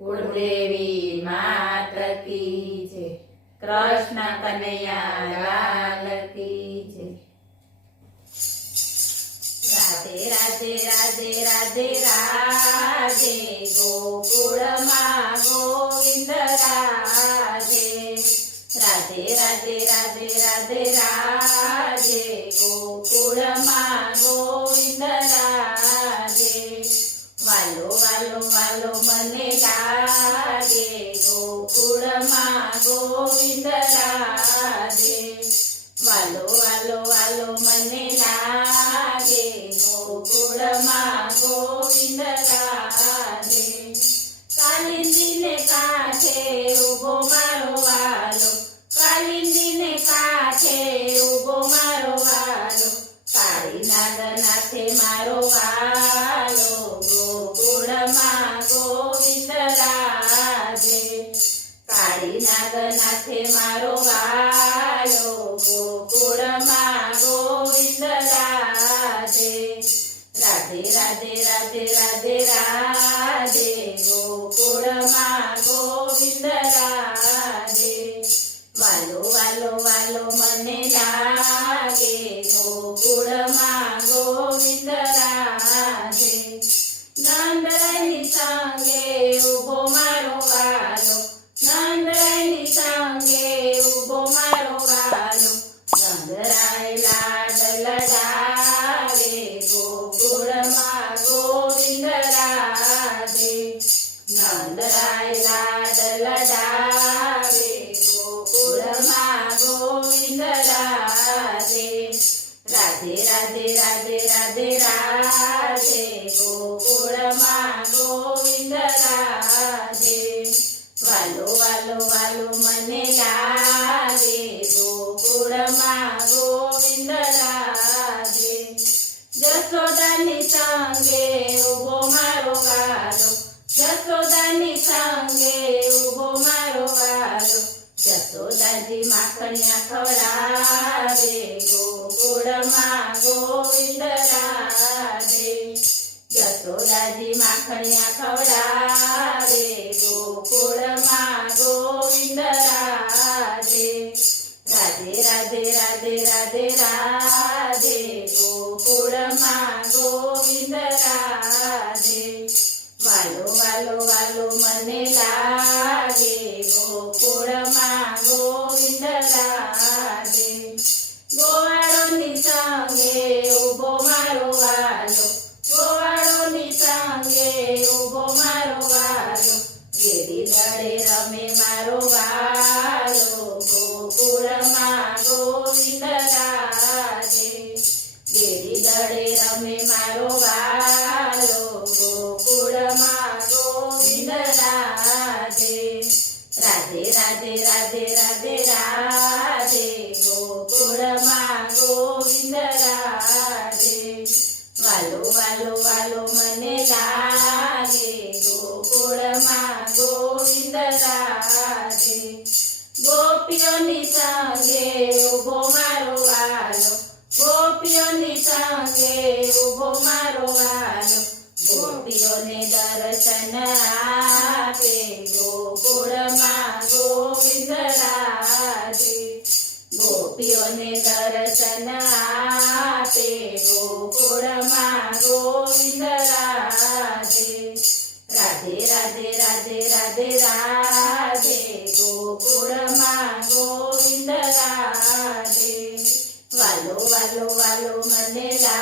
कुलदेवी मात की जय। कृष्ण कन्हैया लाल की जय। राधे राधे राधे राधे राधे गोकुल मां गोविंद राधे। राधे राधे राधे राधे राधे गोकुल मां गोविंद राधे। वालो वालो वालो मने लागे गोकुल मां गोविंद राधे। वालो वालो वालो मने लागे गोकुल मां गोविंद राधे। कालिंदी ने काठे उभो मारो वालो, कालिंदी ने काठे उभो मारो वालो, काળી નાગનાથે મારો વાલો ગોકુળ માં ગોવિંદ રાધે। કાળી નાગનાથે મારો વાલો ગોકુળ માં ગોવિંદ રાધે। રાધે રાધે રાધે રાધે રાધે ગોકુળ માં ગોવિંદ રાધે। વાલો વાલો વાલો મને લાગે गोकुल मां गोविंद राधे। नंदरायनी संगे उभो मारो वालो, नंदरायनी संगे उभो मारो वालो, नंदराय लाड लडावे गोकुल मां गोविंद राधे। नंदराय लाड लडावे गोकुल मां गोविंद राधे। राधे राधे राधे राधे राधे गोकुल मां गोविंद राधे। वालो वालो वालो मने लागे गोकुल मां गोविंद राधे। जसोदानी संगे उभो मारो वालो, जसोदानी संगे उभो मारो वालो, जसोदाजी माखणिया खवડાવે गोकुल मां गोविंद राधे। जसोदाजी माखणिया खवડાવે गोकुल मां गोविंद राधे। राधे राधे राधे राधे राधे गोकुल मां गोविंद राधे। वालो वालो वालो मने लागे गोकुल मां गोविंद राधे। गोवाळोनी संगे उभो मारो वालो, गोवाळोनी संगे उभो मारो वालो, गेड़ी लड़े रमे मारो वालो गोकुल मां गोविंद राधे। गेड़ी लड़े रमे मारो वालो गोकुल मां गोविंद राधे। राधे राधे राधे राधे राधे गोकुल मां गोविंद राधे। वालो वालो वालो मने लागे गोकुल मां गोविंद राधे। गोपियोनी संगे उभो मारो वालो, गोपियोनी संगे उभो मारो वालो, गोपियोने दर्शन आपे गोकुल मां गोविंद राधे। गोपियोने दर्शन आपे गोकुल मां गोविंद राधे। राधे राधे राधे राधे राधे गोकुल मां गोविंद राधे। वालो वालो वालो मने ला